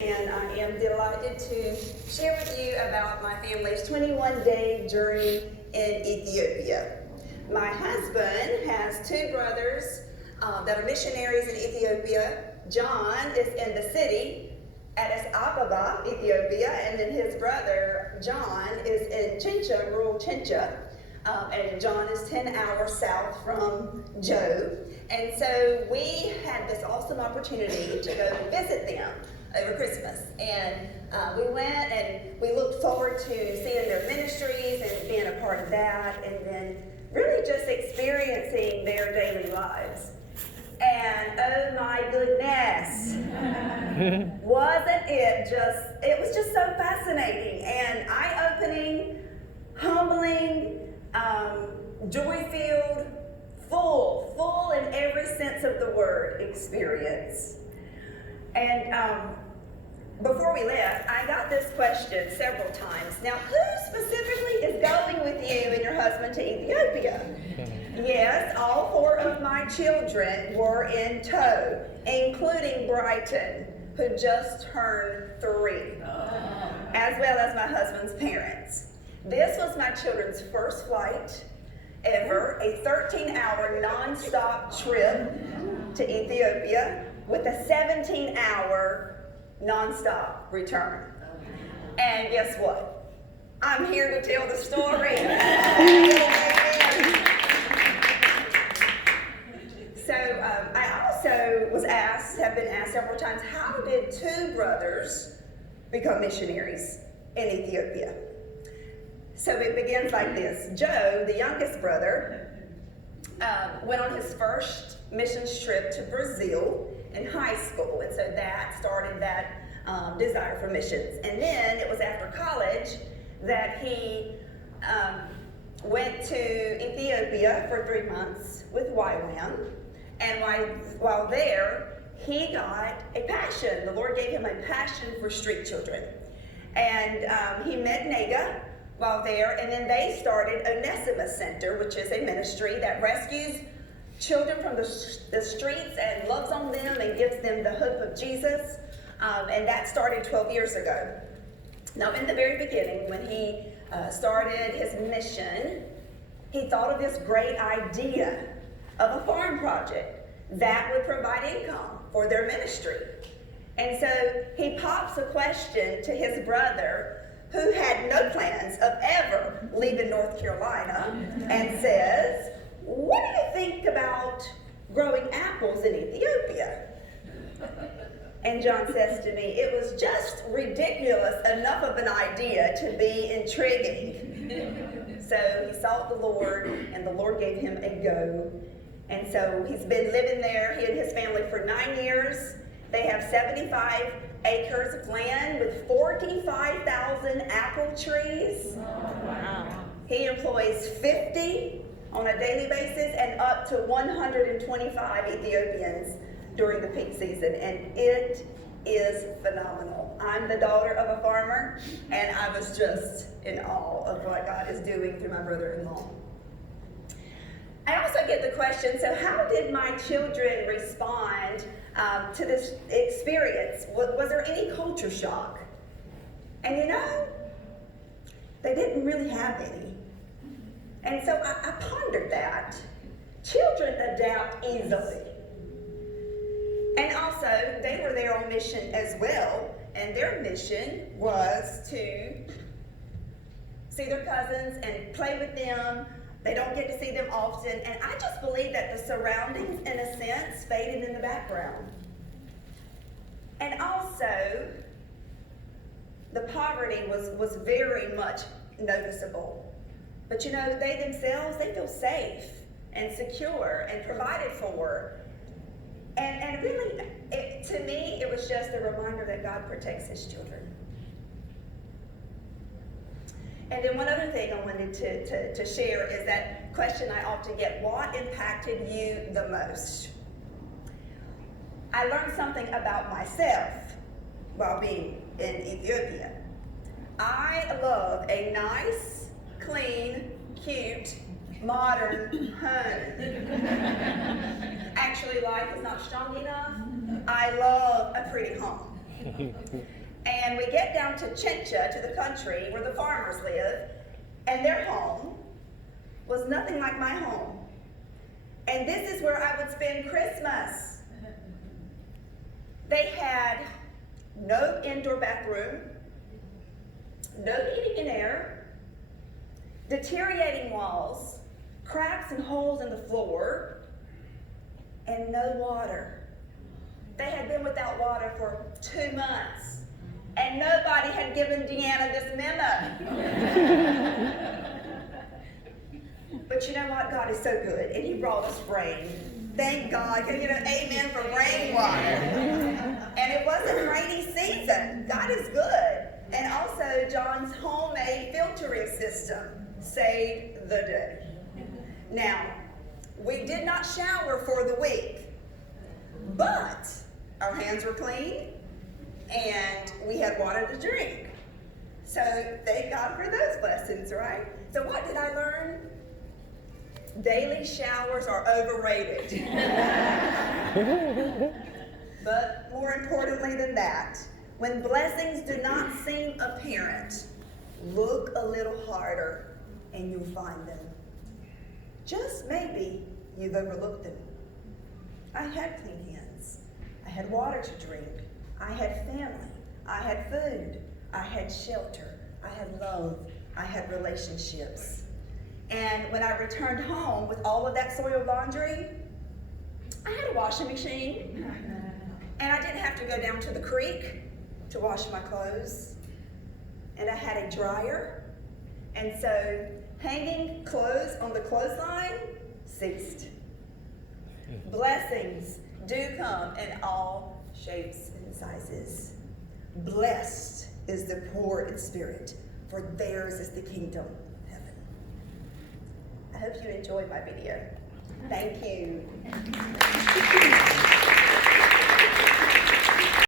And I am delighted to share with you about my family's 21-day journey in Ethiopia. My husband has two brothers that are missionaries in Ethiopia. John is in the city, Addis Ababa, Ethiopia, and then his brother John is in Chincha, rural Chincha, and John is 10 hours south from Joe. And so we had this awesome opportunity to go and visit them over Christmas. And we went and we looked forward to seeing their ministries and being a part of that, and then really just experiencing their daily lives. And oh my goodness, it was just so fascinating and eye-opening, humbling, joy-filled, full in every sense of the word experience. And before we left, I got this question several times. Now, who specifically is going with you and your husband to Ethiopia? Yes, all four of my children were in tow, including Brighton, who just turned 3, as well as my husband's parents. This was my children's first flight ever, a 13-hour non-stop trip to Ethiopia with a 17-hour non-stop return. And guess what? I'm here to tell the story. So I also have been asked several times, how did two brothers become missionaries in Ethiopia? So it begins like this. Joe, the youngest brother, went on his first missions trip to Brazil in high school, and so that started that desire for missions. And then it was after college that he went to Ethiopia for 3 months with YWAM, and while there, he got a passion. The Lord gave him a passion for street children. And he met Nega while there, and then they started Onesimus Center, which is a ministry that rescues children from the streets and loves on them and gives them the hope of Jesus. And that started 12 years ago. Now, in the very beginning, when he started his mission, he thought of this great idea of a farm project that would provide income for their ministry. And so he pops a question to his brother, who had no plans of ever leaving North Carolina, and says, "What do you think about growing apples in Ethiopia?" And John says to me, "It was just ridiculous enough of an idea to be intriguing." So he sought the Lord, and the Lord gave him a go. And so he's been living there, he and his family, for 9 years. They have 75 acres of land with 45,000 apple trees. Wow. He employs 50 on a daily basis and up to 125 Ethiopians during the peak season, and it is phenomenal. I'm the daughter of a farmer, and I was just in awe of what God is doing through my brother-in-law. I also get the question, so how did my children respond to this experience? Was there any culture shock? And you know, they didn't really have any. And so I pondered that. Children adapt easily. And also, they were there on mission as well, and their mission was to see their cousins and play with them. They don't get to see them often, and I just believe that the surroundings, in a sense, faded in the background. And also, the poverty was very much noticeable. But you know, they themselves, they feel safe and secure and provided for. And really, to me, it was just a reminder that God protects his children. And then one other thing I wanted to share is that question I often get: what impacted you the most? I learned something about myself while being in Ethiopia. I love a nice, clean, cute, modern home. Actually, life is not strong enough. I love a pretty home. And we get down to Chincha, to the country where the farmers live, and their home was nothing like my home. And this is where I would spend Christmas. They had no indoor bathroom, no heating and air, deteriorating walls, cracks and holes in the floor, and no water. They had been without water for 2 months, and nobody had given Deanna this memo. But you know what? God is so good, and He brought us rain. Thank God. Amen for rainwater. And it wasn't rainy season. God is good. And also, John's homemade filtering system saved the day. Now, we did not shower for the week, but our hands were clean, and we had water to drink. So thank God for those blessings, right? So what did I learn? Daily showers are overrated. But more importantly than that, when blessings do not seem apparent, look a little harder and you'll find them. Just maybe you've overlooked them. I had clean hands. I had water to drink. I had family. I had food. I had shelter. I had love. I had relationships. And when I returned home with all of that soiled laundry, I had a washing machine. And I didn't have to go down to the creek to wash my clothes. And I had a dryer. And so hanging clothes on the clothesline ceased. Blessings do come in all shapes and sizes. Blessed is the poor in spirit, for theirs is the kingdom of heaven. I hope you enjoyed my video. Thank you.